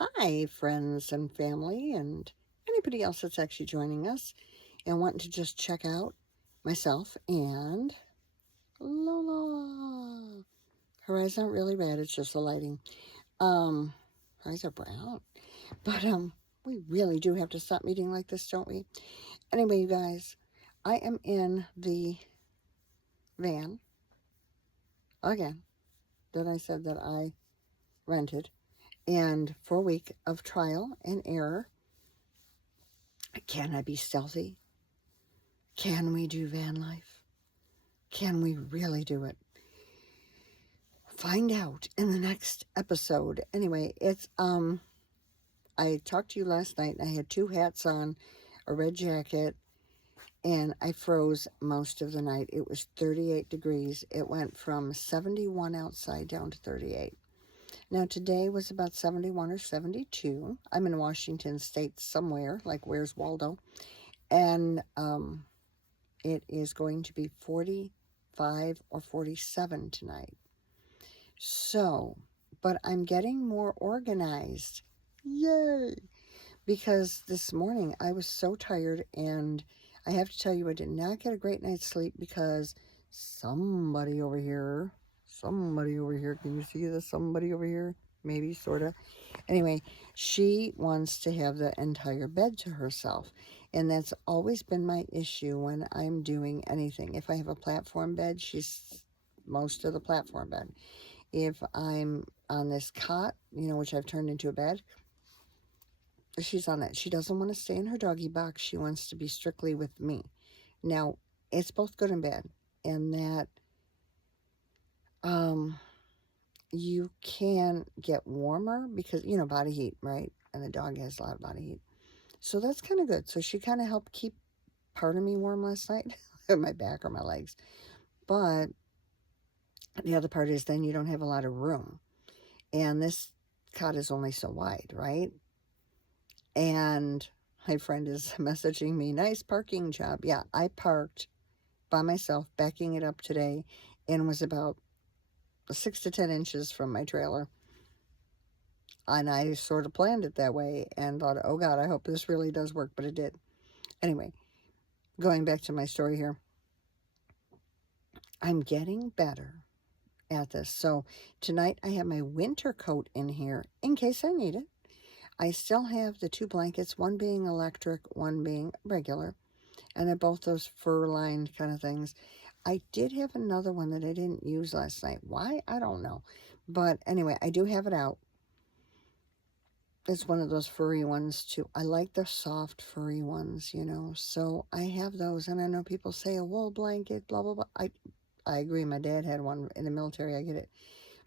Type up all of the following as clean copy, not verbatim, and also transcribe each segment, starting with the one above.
Hi, friends and family, and anybody else that's actually joining us and wanting to just check out myself and Lola. Her eyes aren't really red, it's just the lighting. Her eyes are brown. But we really do have to stop meeting like this, don't we? Anyway, you guys, I am in the van again that I said that I rented, and for a week of trial and error. Can I be stealthy? Can we do van life? Can we really do it? Find out in the next episode. Anyway, I talked to you last night and I had two hats on, a red jacket, and I froze most of the night. It was 38 degrees. It went from 71 outside down to 38. Now today was about 71 or 72. I'm in Washington State somewhere, like where's Waldo? And it is going to be 45 or 47 tonight. So, but I'm getting more organized. Yay! Because this morning I was so tired, and I have to tell you, I did not get a great night's sleep because somebody over here, can you see this? Somebody over here, maybe, sort of. Anyway, she wants to have the entire bed to herself. And that's always been my issue when I'm doing anything. If I have a platform bed, she's most of the platform bed. If I'm on this cot, which I've turned into a bed, she's on it. She doesn't want to stay in her doggy box. She wants to be strictly with me. Now, it's both good and bad. And that you can get warmer because, body heat, right? And the dog has a lot of body heat. So that's kind of good. So she kind of helped keep part of me warm last night, my back or my legs. But the other part is then you don't have a lot of room. And this cot is only so wide, right? And my friend is messaging me, nice parking job. Yeah, I parked by myself, backing it up today, and was about 6 to 10 inches from my trailer. And I sort of planned it that way and thought, oh God, I hope this really does work, but it did. Anyway, going back to my story here, I'm getting better at this. So tonight I have my winter coat in here in case I need it. I still have the two blankets, one being electric, one being regular, and they're both those fur-lined kind of things. I did have another one that I didn't use last night. Why? I don't know. But anyway, I do have it out. It's one of those furry ones too. I like the soft furry ones, so I have those. And I know people say a wool blanket, blah, blah, blah. I agree. My dad had one in the military. I get it.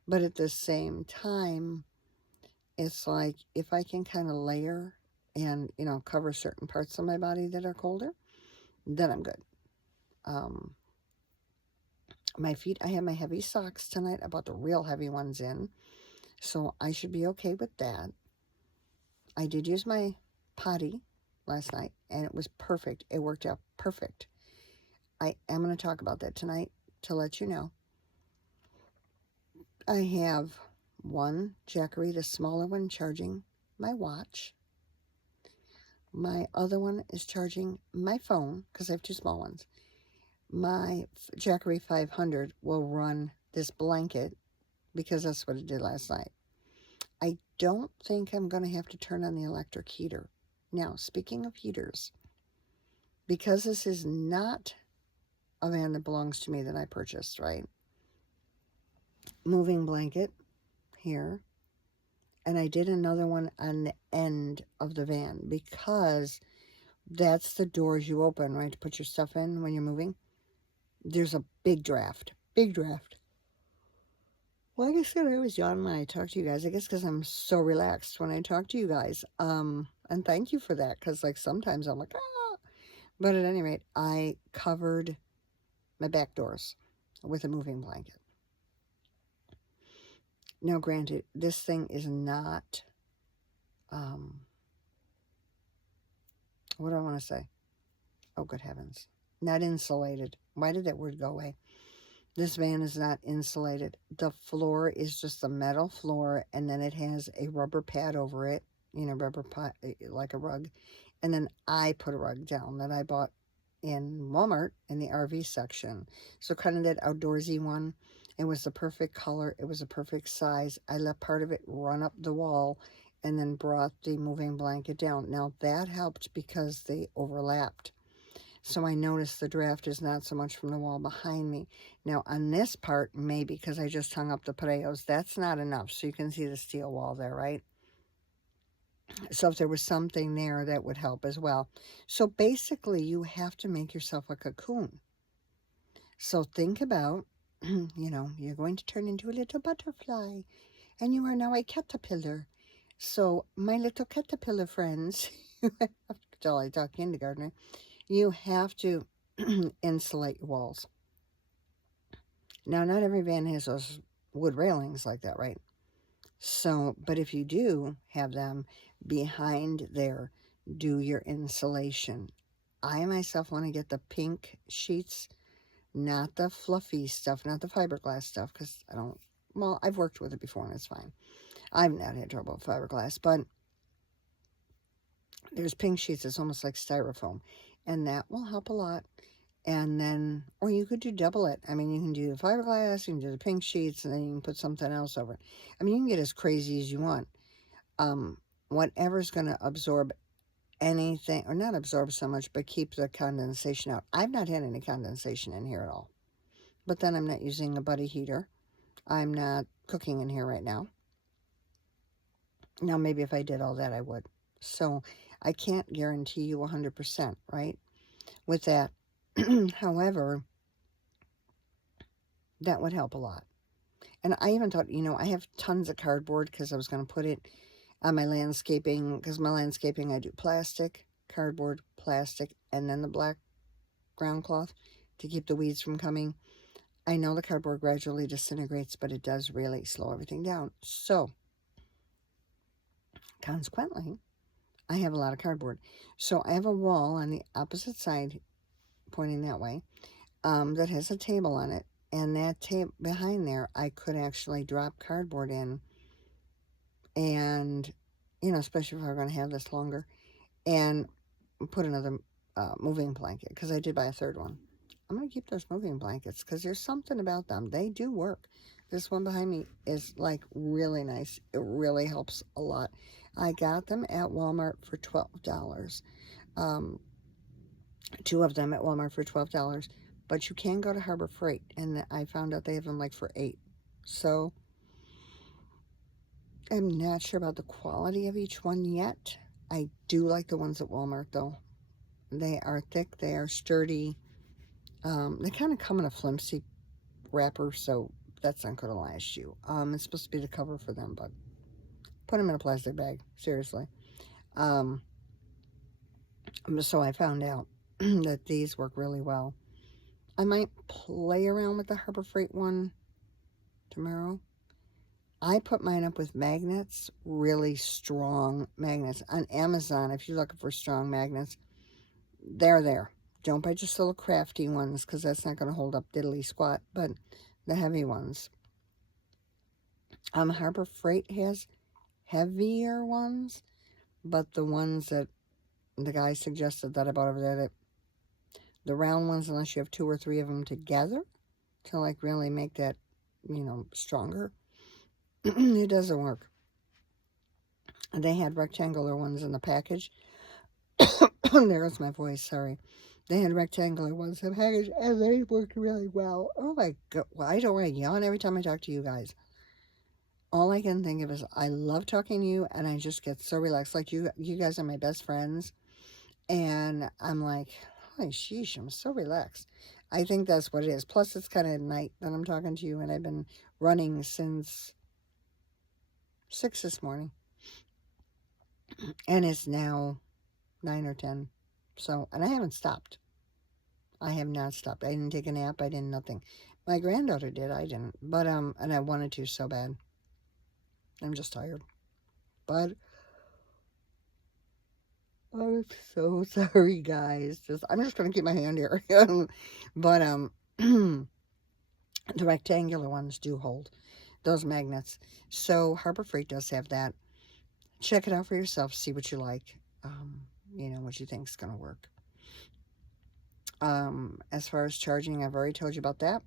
But at the same time, it's like if I can kind of layer and, cover certain parts of my body that are colder, then I'm good. My feet, I have my heavy socks tonight. I bought the real heavy ones in. So I should be okay with that. I did use my potty last night, and it was perfect. It worked out perfect. I am going to talk about that tonight to let you know. I have one Jackery, the smaller one, charging my watch. My other one is charging my phone, because I have two small ones. My Jackery 500 will run this blanket, because that's what it did last night. I don't think I'm going to have to turn on the electric heater. Now, speaking of heaters, because this is not a van that belongs to me that I purchased, right? Moving blanket here. And I did another one on the end of the van because that's the doors you open, right, to put your stuff in when you're moving. There's a big draft. Big draft. Like I said, I always yawn when I talk to you guys. I guess because I'm so relaxed when I talk to you guys. And thank you for that, because like sometimes I'm like, ah. But at any rate, I covered my back doors with a moving blanket. Now, granted, this thing is not, what do I want to say? Oh, good heavens. Not insulated. Why did that word go away? This van is not insulated. The floor is just a metal floor, and then it has a rubber pad over it, rubber pad, like a rug. And then I put a rug down that I bought in Walmart in the RV section. So kind of that outdoorsy one. It was the perfect color. It was the perfect size. I let part of it run up the wall and then brought the moving blanket down. Now that helped because they overlapped. So I noticed the draft is not so much from the wall behind me. Now on this part, maybe because I just hung up the pareos, that's not enough. So you can see the steel wall there, right? So if there was something there, that would help as well. So basically, you have to make yourself a cocoon. So think about, you're going to turn into a little butterfly, and you are now a caterpillar. So my little caterpillar friends, until I talk kindergartner, you have to insulate your walls. Now, not every van has those wood railings like that, right? So, but if you do have them behind there, do your insulation. I myself want to get the pink sheets, not the fluffy stuff, not the fiberglass stuff, because I don't, well, I've worked with it before and it's fine. I've not had trouble with fiberglass, but there's pink sheets. It's almost like styrofoam, and that will help a lot. And then, or you could do double it. I mean, you can do the fiberglass, you can do the pink sheets, and then you can put something else over it. I mean, you can get as crazy as you want. Whatever's going to absorb anything, or not absorb so much, but keep the condensation out. I've not had any condensation in here at all. But then I'm not using a buddy heater. I'm not cooking in here right now. Now, maybe if I did all that, I would. So I can't guarantee you 100%, right? With that. However, that would help a lot. And I even thought, I have tons of cardboard because I was going to put it on my landscaping, because my landscaping I do plastic, cardboard, plastic, and then the black ground cloth to keep the weeds from coming. I know the cardboard gradually disintegrates, but it does really slow everything down. So, consequently, I have a lot of cardboard. So I have a wall on the opposite side, pointing that way, that has a table on it. And that table behind there, I could actually drop cardboard in. And, especially if I'm going to have this longer. And put another moving blanket, because I did buy a third one. I'm going to keep those moving blankets because there's something about them. They do work. This one behind me is like really nice. It really helps a lot. I got them at Walmart for $12. Two of them at Walmart for $12. But you can go to Harbor Freight, and I found out they have them like for $8. So I'm not sure about the quality of each one yet. I do like the ones at Walmart though. They are thick, they are sturdy. They kind of come in a flimsy wrapper, so that's not going to last you. It's supposed to be the cover for them, but put them in a plastic bag, seriously. So I found out that these work really well. I might play around with the Harbor Freight one tomorrow. I put mine up with magnets, really strong magnets. On Amazon, if you're looking for strong magnets, they're there. Don't buy just little crafty ones, because that's not going to hold up diddly squat, but the heavy ones. Harbor Freight has heavier ones, but the ones that the guy suggested that I bought over there, the round ones, unless you have 2 or 3 of them together to like really make that, stronger, it doesn't work. They had rectangular ones in the package. There's my voice, sorry. They had rectangular ones in the package, and they worked really well. Oh my God. Why don't I yawn every time I talk to you guys? All I can think of is I love talking to you, and I just get so relaxed. Like you guys are my best friends, and I'm like, holy sheesh, I'm so relaxed. I think that's what it is. Plus, it's kind of night that I'm talking to you, and I've been running since 6 this morning, and it's now 9 or 10. So, and I haven't stopped. I have not stopped. I didn't take a nap. I didn't nothing. My granddaughter did. I didn't. But, and I wanted to so bad. I'm just tired. But I'm so sorry, guys. I'm just going to keep my hand here. But, The rectangular ones do hold those magnets. So Harbor Freight does have that. Check it out for yourself. See what you like. What you think is going to work. As far as charging, I've already told you about that.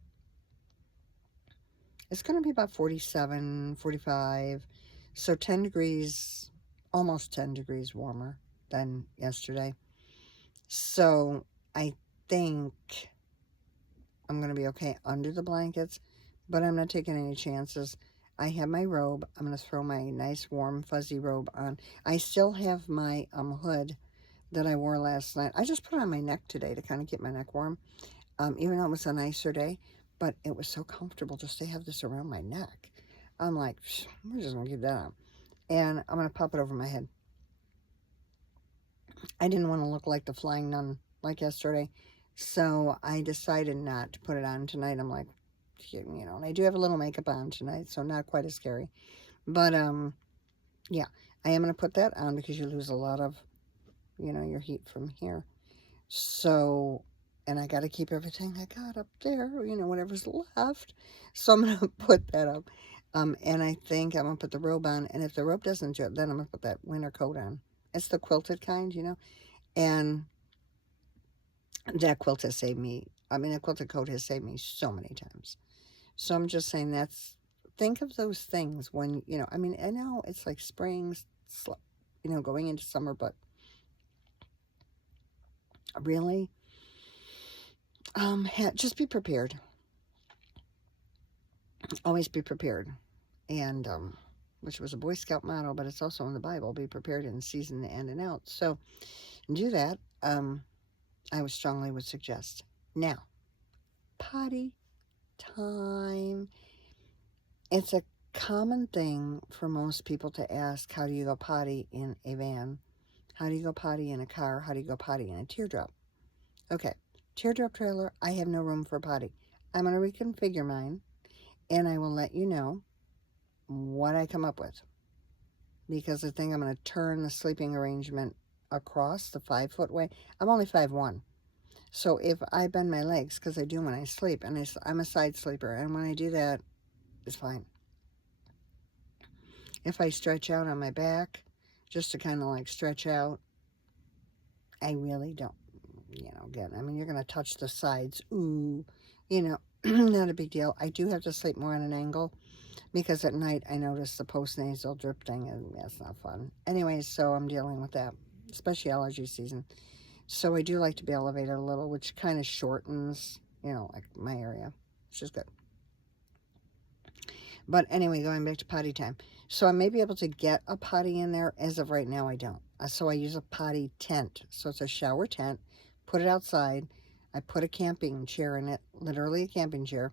It's going to be about 47, 45. So 10 degrees, almost 10 degrees warmer than yesterday. So I think I'm going to be okay under the blankets, but I'm not taking any chances. I have my robe. I'm going to throw my nice warm fuzzy robe on. I still have my hood that I wore last night. I just put it on my neck today to kind of keep my neck warm, even though it was a nicer day, but it was so comfortable just to have this around my neck. I'm like, we're just going to keep that on. And I'm going to pop it over my head. I didn't want to look like the flying nun like yesterday, so I decided not to put it on tonight. I'm like, and I do have a little makeup on tonight, so not quite as scary. But, yeah, I am going to put that on because you lose a lot of, your heat from here. So, and I got to keep everything I got up there, whatever's left. So I'm going to put that up. And I think I'm going to put the robe on. And if the robe doesn't do it, then I'm going to put that winter coat on. It's the quilted kind, and that quilt has saved me. A quilted coat has saved me so many times. So I'm just saying think of those things when, I know it's like spring, going into summer, but really, just be prepared. Always be prepared. And, which was a Boy Scout motto, but it's also in the Bible, be prepared in season in and out. So do that. I would strongly suggest. Now, potty time. It's a common thing for most people to ask, how do you go potty in a van? How do you go potty in a car? How do you go potty in a teardrop? Okay, teardrop trailer, I have no room for potty. I'm going to reconfigure mine, and I will let you know what I come up with. Because I think I'm going to turn the sleeping arrangement across the 5-foot way. I'm only 5'1". So if I bend my legs, because I do when I sleep, and I'm a side sleeper, and when I do that, it's fine. If I stretch out on my back, just to kind of like stretch out, I really don't, again, you're going to touch the sides. Ooh, not a big deal. I do have to sleep more on an angle, because at night I notice the postnasal drip thing, and that's not fun. Anyways, so I'm dealing with that, especially allergy season. So I do like to be elevated a little, which kind of shortens, like my area, which is good. But anyway, going back to potty time. So I may be able to get a potty in there. As of right now, I don't. So I use a potty tent. So it's a shower tent. Put it outside. I put a camping chair in it, literally a camping chair.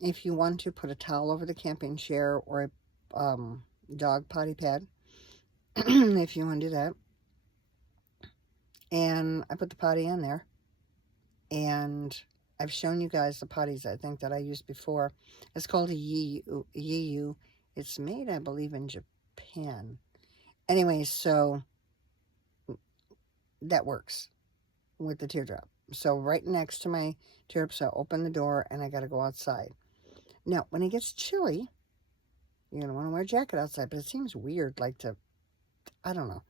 If you want to, put a towel over the camping chair or a dog potty pad, if you want to do that. And I put the potty in there. And I've shown you guys the potties, I think, that I used before. It's called a Yiyu. It's made, I believe, in Japan. Anyway, so that works with the teardrop. So right next to my teardrop, so I open the door and I got to go outside. Now, when it gets chilly, you're going to want to wear a jacket outside, but it seems weird, like I don't know,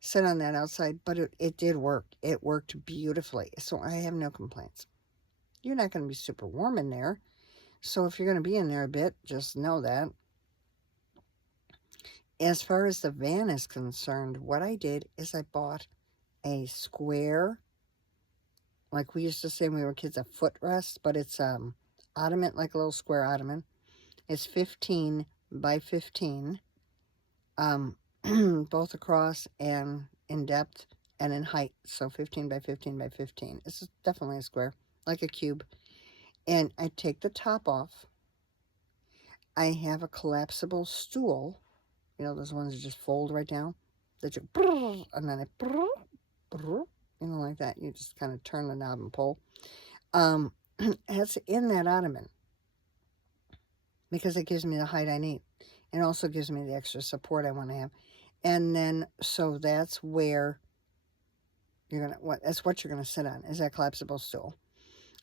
sit on that outside, but it did work. It worked beautifully, so I have no complaints. You're not going to be super warm in there, so if you're going to be in there a bit, just know that. As far as the van is concerned, what I did is I bought a square, like we used to say when we were kids, a footrest, but it's ottoman, like a little square ottoman. It's 15 by 15, both across and in depth and in height. So 15 by 15 by 15. It's definitely a square, like a cube. And I take the top off. I have a collapsible stool. Those ones that just fold right down. That you, and then like that. You just kind of turn the knob and pull. It's in that ottoman, because it gives me the height I need. It also gives me the extra support I want to have. And then, so that's where that's what you're going to sit on, is that collapsible stool.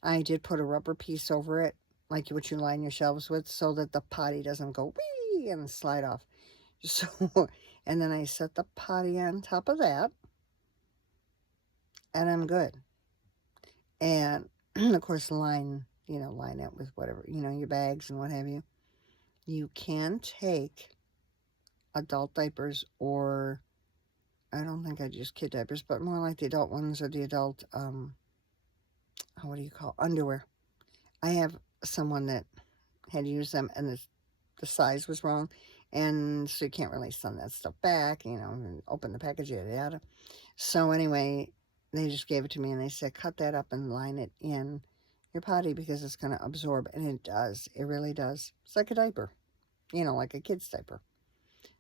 I did put a rubber piece over it, like what you line your shelves with, so that the potty doesn't go wee and slide off. So, and then I set the potty on top of that, and I'm good. And of course, line it with whatever, your bags and what have you. You can take adult diapers, or I don't think I'd use kid diapers, but more like the adult ones, or the adult, what do you call, underwear. I have someone that had used them, and the size was wrong, and so you can't really send that stuff back, and open the package, yada yada. So anyway, they just gave it to me, and they said, cut that up and line it in your potty, because it's going to absorb, and it does. It really does. It's like a diaper, like a kid's diaper.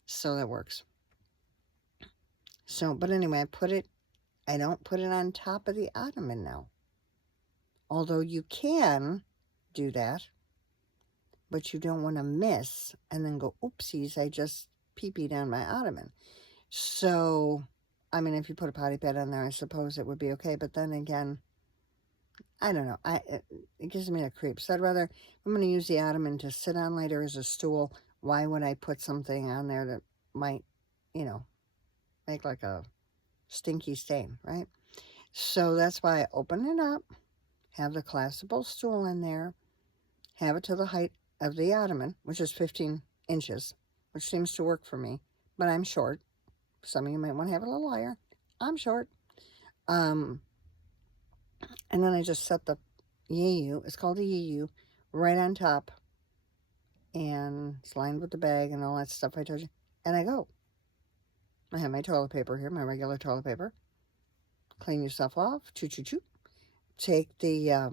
So that works. So, but anyway, I don't put it on top of the ottoman now. Although you can do that, but you don't want to miss and then go, oopsies, I just pee-peed on my ottoman. So, I mean, if you put a potty pad on there, I suppose it would be okay. But then again, I don't know. It gives me a creep. So I'd rather, if I'm going to use the ottoman to sit on later as a stool, why would I put something on there that might, make like a stinky stain, right? So that's why I open it up, have the collapsible stool in there, have it to the height of the ottoman, which is 15 inches, which seems to work for me, but I'm short. Some of you might want to have a little higher. I'm short. And then I just set the YU, it's called a YU, right on top, and it's lined with the bag and all that stuff I told you, and I go. I have my toilet paper here, my regular toilet paper. Clean yourself off, choo choo choo. Take the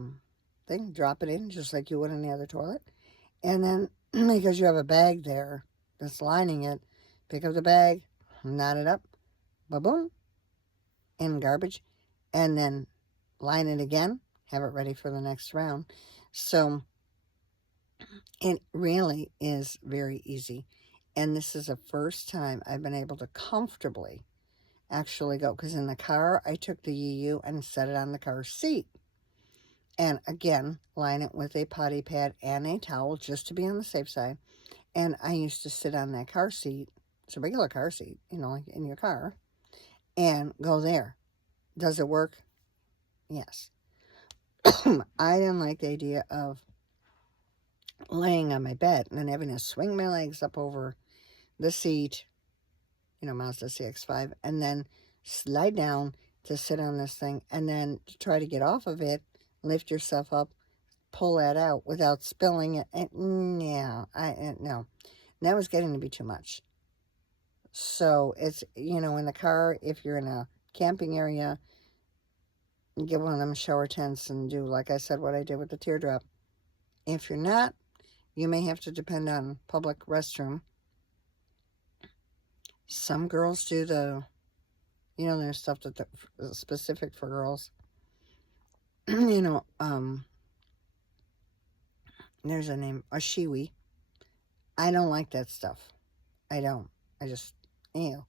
thing, drop it in just like you would in the other toilet, and then because you have a bag there that's lining it, pick up the bag, knot it up, ba-boom, in garbage, and then line it again, have it ready for the next round. So it really is very easy, and this is the first time I've been able to comfortably actually go, because in the car I took the YU and set it on the car seat, and again line it with a potty pad and a towel just to be on the safe side. And I used to sit on that car seat, it's a regular car seat, like in your car, and go there. Does it work? Yes. I didn't like the idea of laying on my bed and then having to swing my legs up over the seat, Mazda CX-5, and then slide down to sit on this thing, and then to try to get off of it, lift yourself up, pull that out without spilling it. And yeah, no, that was getting to be too much. So it's, in the car, if you're in a camping area, get one of them shower tents and do, like I said, what I did with the teardrop. If you're not, you may have to depend on public restroom. Some girls do there's stuff that's specific for girls. There's a name, a shiwi. I don't like that stuff. I don't. I just, ew.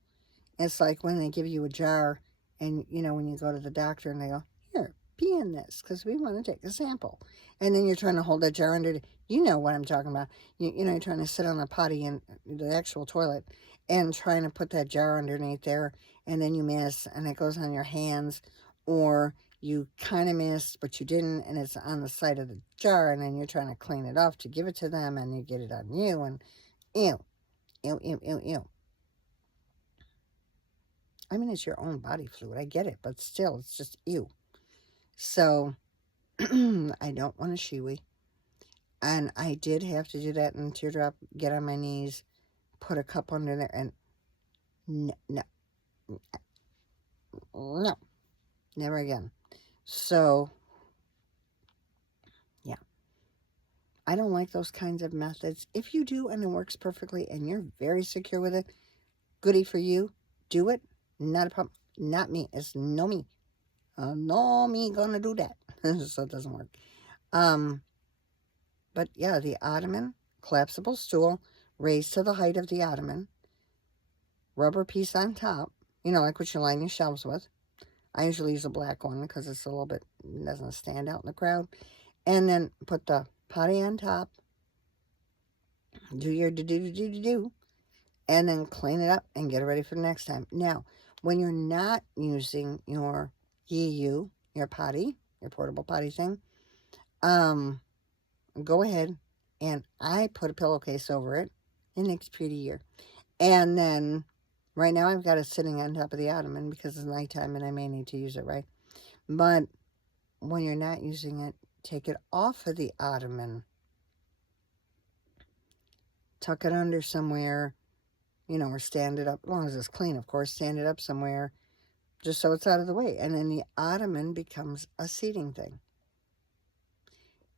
It's like when they give you a jar, and, when you go to the doctor and they go, here, pee in this, because we want to take a sample. And then you're trying to hold that jar under, you know what I'm talking about. You're trying to sit on the potty in the actual toilet and trying to put that jar underneath there, and then you miss, and it goes on your hands, or you kind of missed, but you didn't, and it's on the side of the jar, and then you're trying to clean it off to give it to them, and you get it on you, and ew, ew, ew, ew, ew. I mean, it's your own body fluid. I get it, but still, it's just ew. So, I don't want a shiwi. And I did have to do that in teardrop, get on my knees, put a cup under there, and no, never again. So, yeah. I don't like those kinds of methods. If you do and it works perfectly and you're very secure with it, goody for you, do it. Not a problem. Not me. It's no me. No me gonna do that. So it doesn't work. But yeah, the ottoman, collapsible stool, raised to the height of the ottoman, rubber piece on top, like what you line your shelves with. I usually use a black one because it's a little bit, doesn't stand out in the crowd. And then put the potty on top, do your do, and then clean it up and get it ready for the next time. Now, when you're not using your YU, your potty, your portable potty thing, go ahead and I put a pillowcase over it. It makes prettier. And then right now I've got it sitting on top of the ottoman because it's nighttime and I may need to use it, right? But when you're not using it, take it off of the ottoman. Tuck it under somewhere, or stand it up, as long as it's clean, of course, stand it up somewhere, just so it's out of the way. And then the ottoman becomes a seating thing.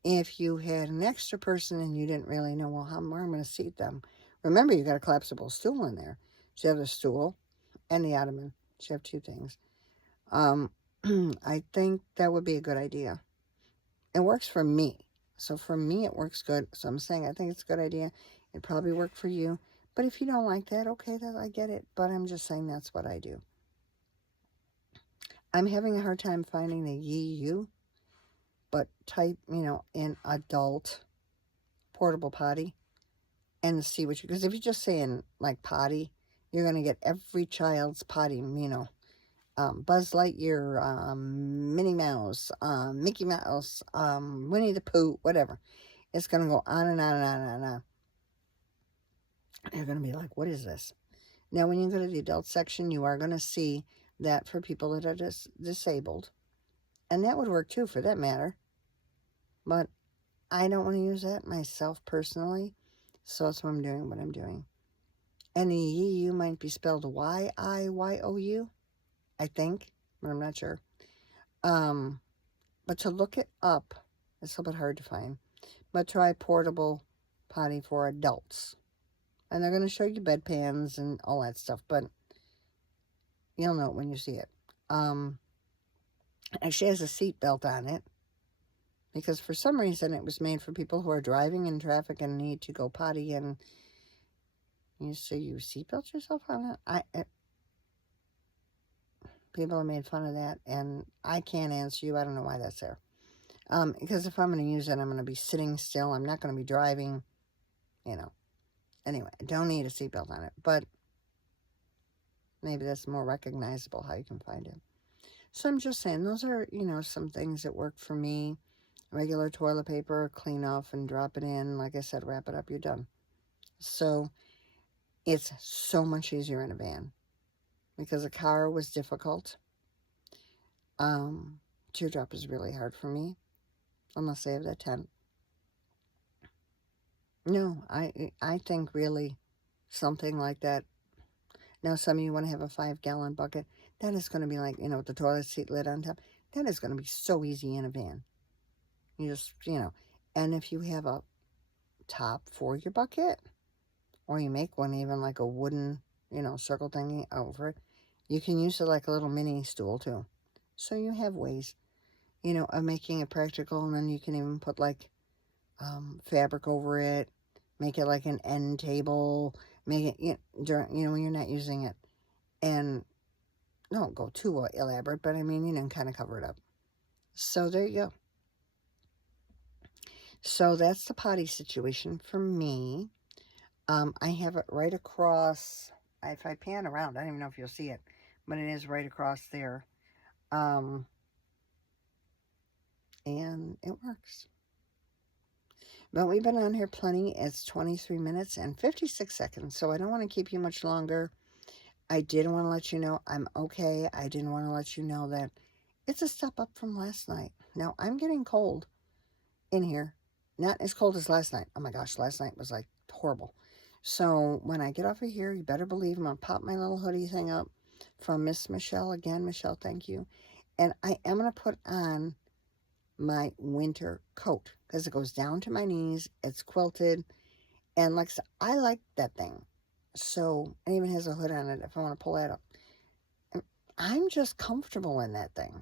If you had an extra person and you didn't really know, well, where I'm going to seat them, remember you got a collapsible stool in there. So you have the stool and the ottoman. So you have two things. I think that would be a good idea. It works for me. So for me, it works good. So I'm saying I think it's a good idea. It'd probably work for you. But if you don't like that, okay, I get it. But I'm just saying that's what I do. I'm having a hard time finding the YU, but type, in adult portable potty and see what you, because if you're just saying like potty, you're going to get every child's potty, Buzz Lightyear, Minnie Mouse, Mickey Mouse, Winnie the Pooh, whatever. It's going to go on and on and on and on. You're going to be like, what is this? Now, when you go to the adult section, you are going to see that for people that are disabled. And that would work too, for that matter. But I don't want to use that myself personally. So that's why I'm doing what I'm doing. And the YU might be spelled YIYOU, I think, but I'm not sure. But to look it up, it's a little bit hard to find. But try portable potty for adults. And they're going to show you bedpans and all that stuff, but you'll know it when you see it. And she has a seat belt on it, because for some reason it was made for people who are driving in traffic and need to go potty, and you seatbelt yourself on it. People have made fun of that, and I can't answer you. I don't know why that's there. Because if I'm going to use it, I'm going to be sitting still. I'm not going to be driving, Anyway, I don't need a seatbelt on it, but maybe that's more recognizable how you can find it. So I'm just saying, those are, some things that work for me. Regular toilet paper, clean off and drop it in. Like I said, wrap it up, you're done. So it's so much easier in a van, because a car was difficult. Teardrop is really hard for me, unless they have that tent. No, I think really something like that. Now, some of you want to have a 5-gallon bucket. That is going to be like, with the toilet seat lid on top. That is going to be so easy in a van. You just, and if you have a top for your bucket, or you make one even like a wooden, circle thingy over it, you can use it like a little mini stool too. So you have ways, of making it practical, and then you can even put like fabric over it, make it like an end table, make it, when you're not using it, and don't go too elaborate, but I mean, kind of cover it up. So there you go. So that's the potty situation for me. I have it right across, if I pan around, I don't even know if you'll see it, but it is right across there. And it works. But we've been on here plenty. It's 23 minutes and 56 seconds, so I don't want to keep you much longer. I did want to let you know I'm okay. I didn't want to let you know that it's a step up from last night. Now, I'm getting cold in here. Not as cold as last night. Oh my gosh, last night was like horrible. So when I get off of here, you better believe I'm going to pop my little hoodie thing up from Miss Michelle. Again, Michelle, thank you. And I am going to put on my winter coat, because it goes down to my knees. It's quilted. And like I said, I like that thing. So it even has a hood on it if I want to pull that up. I'm just comfortable in that thing.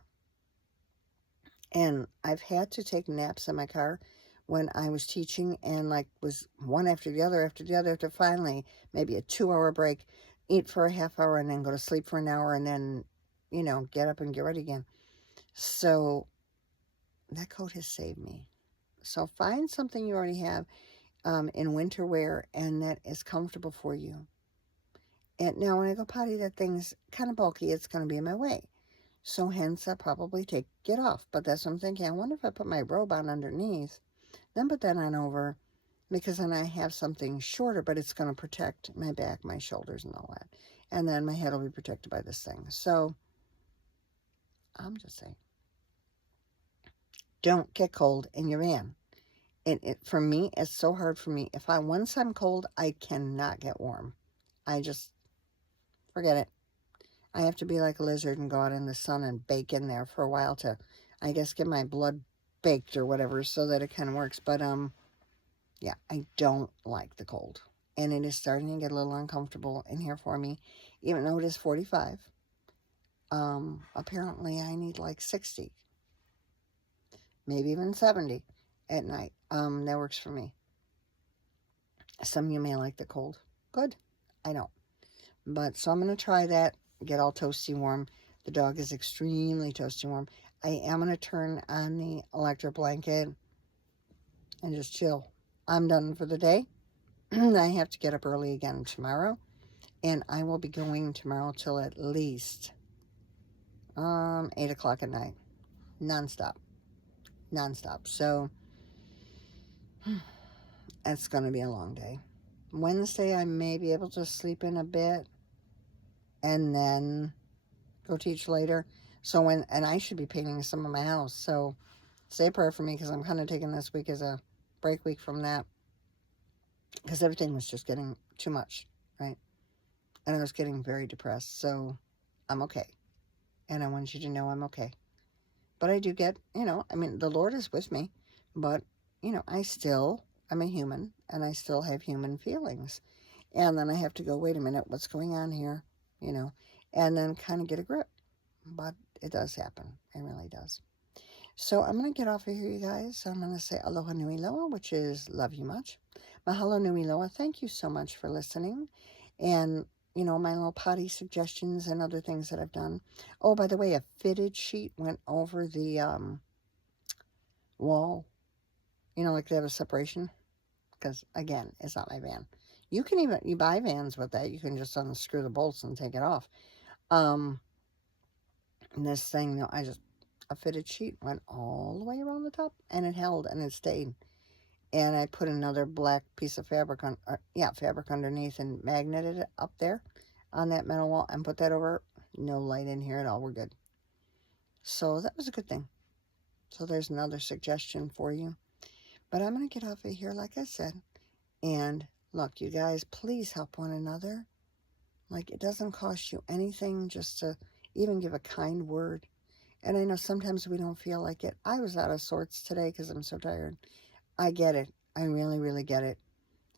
And I've had to take naps in my car when I was teaching, and like was one after the other after finally maybe a 2-hour break, eat for a half hour, and then go to sleep for an hour, and then, get up and get ready again. So that coat has saved me. So find something you already have in winter wear and that is comfortable for you. And now when I go potty, that thing's kind of bulky. It's going to be in my way. So hence I'll probably take it off. But that's what I'm thinking. I wonder if I put my robe on underneath, then put that on over, because then I have something shorter, but it's going to protect my back, my shoulders, and all that. And then my head will be protected by this thing. So I'm just saying, don't get cold in your van. For me, it's so hard for me. Once I'm cold, I cannot get warm. I just forget it. I have to be like a lizard and go out in the sun and bake in there for a while to, I guess, get my blood baked or whatever so that it kind of works. But, yeah, I don't like the cold. And it is starting to get a little uncomfortable in here for me, even though it is 45. Apparently I need like 60, maybe even 70 at night. That works for me. Some of you may like the cold. Good. I don't. But, so I'm going to try that, get all toasty warm. The dog is extremely toasty warm. I am going to turn on the electric blanket and just chill. I'm done for the day. I have to get up early again tomorrow. And I will be going tomorrow till at least 8 o'clock at night. Nonstop. So, it's going to be a long day. Wednesday, I may be able to sleep in a bit and then go teach later. So and I should be painting some of my house. So say a prayer for me, because I'm kind of taking this week as a break week from that, because everything was just getting too much, right? And I was getting very depressed. So I'm okay. And I want you to know I'm okay. But I do get, I mean, the Lord is with me, but, I'm a human, and I still have human feelings. And then I have to go, wait a minute, what's going on here? And then kind of get a grip. But it does happen. It really does. So I'm going to get off of here, you guys. I'm going to say aloha nui loa, which is love you much. Mahalo nui loa. Thank you so much for listening. And, my little potty suggestions and other things that I've done. Oh, by the way, a fitted sheet went over the wall. Like they have a separation. Because, again, it's not my van. You buy vans with that. You can just unscrew the bolts and take it off. And this thing, a fitted sheet went all the way around the top, and it held, and it stayed. And I put another black piece of fabric fabric underneath and magneted it up there on that metal wall and put that over. No light in here at all. We're good. So that was a good thing. So there's another suggestion for you. But I'm going to get off of here, like I said. And look, you guys, please help one another. Like, it doesn't cost you anything just to even give a kind word. And I know sometimes we don't feel like it. I was out of sorts today because I'm so tired. I get it. I really, really get it.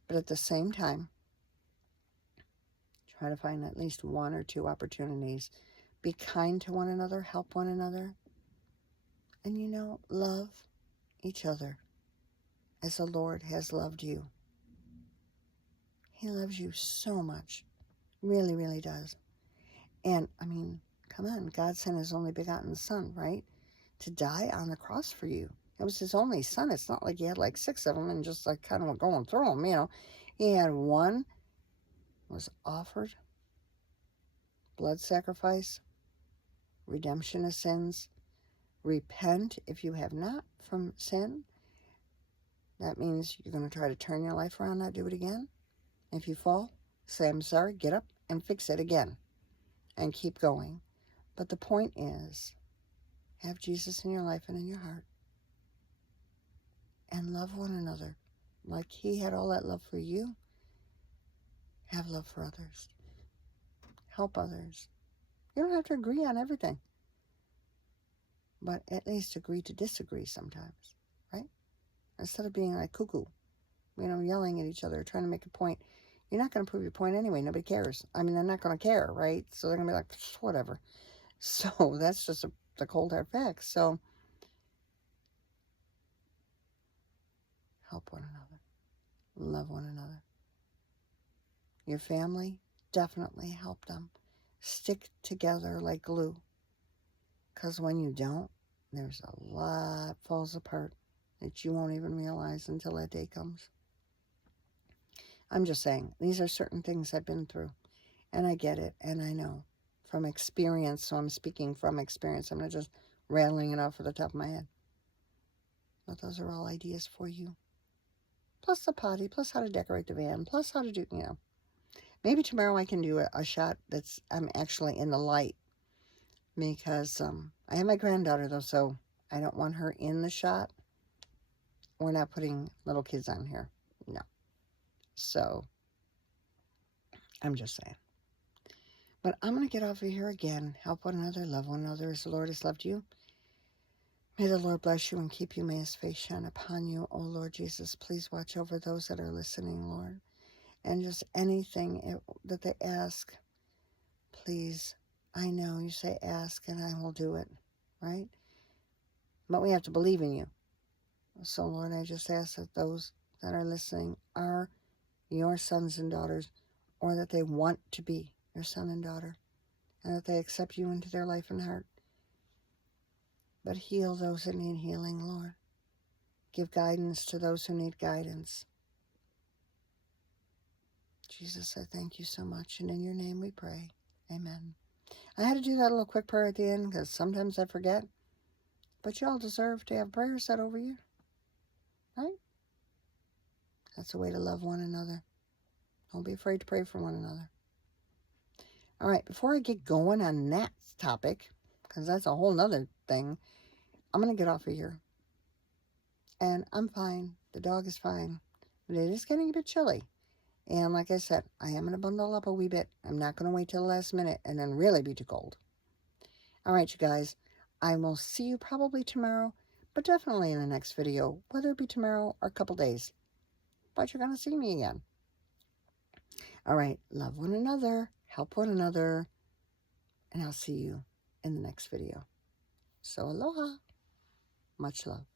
But at the same time, try to find at least one or two opportunities. Be kind to one another. Help one another. And, love each other as the Lord has loved you. He loves you so much. Really, really does. And, I mean, come on. God sent his only begotten son, right? To die on the cross for you. It was his only son. It's not like he had like 6 of them and just like kind of going through them, He had one, was offered, blood sacrifice, redemption of sins. Repent if you have not from sin. That means you're going to try to turn your life around, not do it again. If you fall, say, I'm sorry, get up and fix it again and keep going. But the point is, have Jesus in your life and in your heart. And love one another. Like he had all that love for you. Have love for others. Help others. You don't have to agree on everything. But at least agree to disagree sometimes. Right? Instead of being like cuckoo. Yelling at each other, trying to make a point. You're not going to prove your point anyway. Nobody cares. I mean, they're not going to care, right? So they're going to be like, whatever. So that's just the cold hard facts. So help one another. Love one another. Your family, definitely help them. Stick together like glue. Because when you don't, there's a lot falls apart. that you won't even realize until that day comes. I'm just saying, these are certain things I've been through, and I get it, and I know from experience, so I'm speaking from experience. I'm not just rattling it off at the top of my head. But those are all ideas for you. Plus the potty, plus how to decorate the van, plus how to do, Maybe tomorrow I can do a shot that's, I'm actually in the light, because I have my granddaughter, though, so I don't want her in the shot. We're not putting little kids on here. No. So, I'm just saying. But I'm going to get off of here again. Help one another, love one another as the Lord has loved you. May the Lord bless you and keep you. May his face shine upon you. Oh, Lord Jesus, please watch over those that are listening, Lord. And just anything that they ask, please. I know you say ask and I will do it, right? But we have to believe in you. So, Lord, I just ask that those that are listening are your sons and daughters, or that they want to be your son and daughter, and that they accept you into their life and heart. But heal those that need healing, Lord. Give guidance to those who need guidance. Jesus, I thank you so much, and in your name we pray. Amen. I had to do that little quick prayer at the end because sometimes I forget. But you all deserve to have prayer said over you, right? That's a way to love one another. Don't be afraid to pray for one another. All right, before I get going on that topic, because that's a whole nother thing, I'm going to get off of here. And I'm fine. The dog is fine. But it is getting a bit chilly. And like I said, I am going to bundle up a wee bit. I'm not going to wait till the last minute and then really be too cold. All right, you guys. I will see you probably tomorrow, but definitely in the next video, whether it be tomorrow or a couple days. But you're going to see me again. All right. Love one another. Help one another. And I'll see you in the next video. So aloha. Much love.